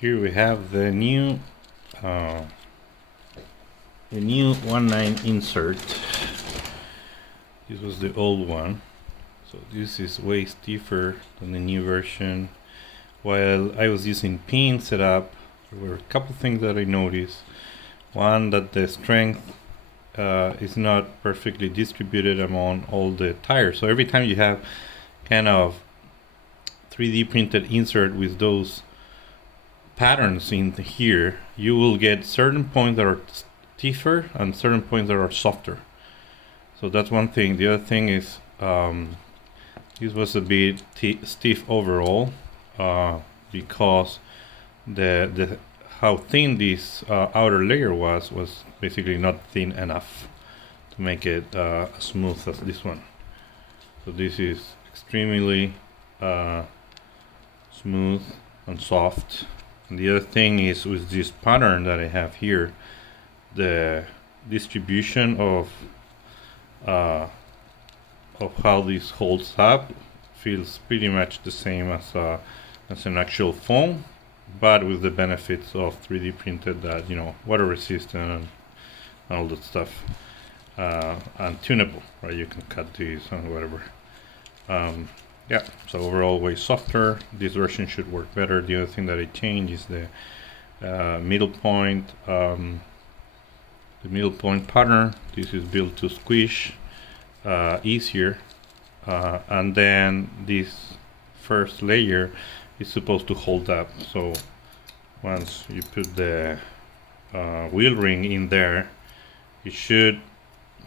Here we have uh, the new 1.9 insert. This was the old one, so this is way stiffer than the new version. While I was using pin setup, there were a couple things that I noticed. One, that the strength is not perfectly distributed among all the tires. So every time you have kind of 3D printed insert with those patterns in here, you will get certain points that are stiffer and certain points that are softer. So that's one thing. The other thing is this was a bit stiff overall because the how thin this outer layer was basically not thin enough to make it as smooth as this one. So this is extremely smooth and soft. And the other thing is with this pattern that I have here, the distribution of how this holds up feels pretty much the same as an actual foam, but with the benefits of 3D printed, that, you know, water resistant and all that stuff, and tunable, right? You can cut these and whatever. Yeah, so overall way softer. This version should work better. The other thing that I changed is the middle point. The middle point pattern. This is built to squish easier, and then this first layer is supposed to hold up. So once you put the wheel ring in there, it should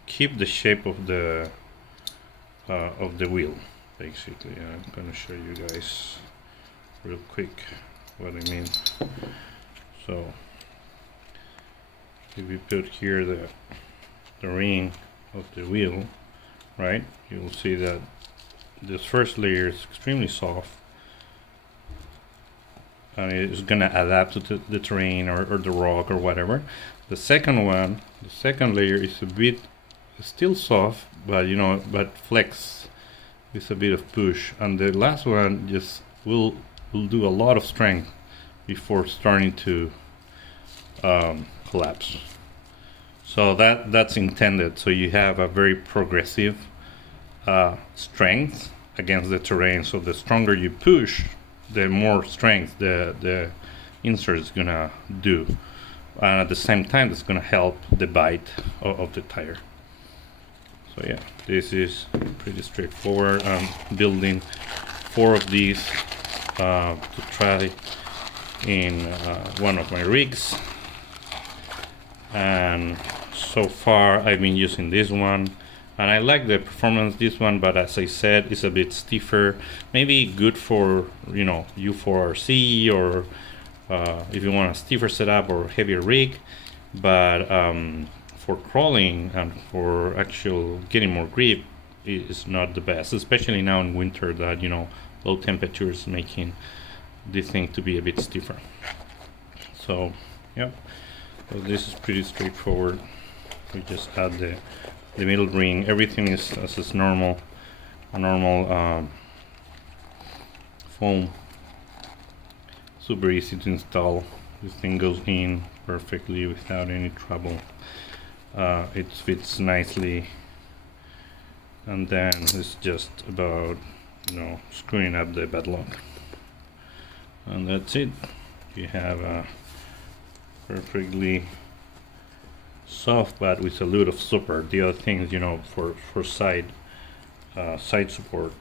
keep the shape of the wheel. Basically, I'm gonna show you guys real quick what I mean. So if we put here the ring of the wheel, right, you will see that this first layer is extremely soft and it's gonna adapt to the terrain or the rock or whatever. The second one, the second layer is a bit still soft, but you know, but flex. It's a bit of push, and the last one just will do a lot of strength before starting to collapse. So that's intended, so you have a very progressive strength against the terrain. So the stronger you push, the more strength the insert is gonna do, and at the same time it's gonna help the bite of the tire. So yeah, this is pretty straightforward. I'm building 4 of these to try in one of my rigs, and so far I've been using this one, and I like the performance of this one, but as I said, it's a bit stiffer. Maybe good for, you know, U4RC or if you want a stiffer setup or heavier rig, but for crawling and for actual getting more grip, is not the best, especially now in winter, that, you know, low temperatures making this thing to be a bit stiffer. So yeah, so this is pretty straightforward. We just add the middle ring. Everything is as is normal, a normal foam. Super easy to install. This thing goes in perfectly without any trouble. It fits nicely, and then it's just about, you know, screwing up the bed lock, and that's it. You have a perfectly soft, but with a lot of support. The other thing is, you know, for side support,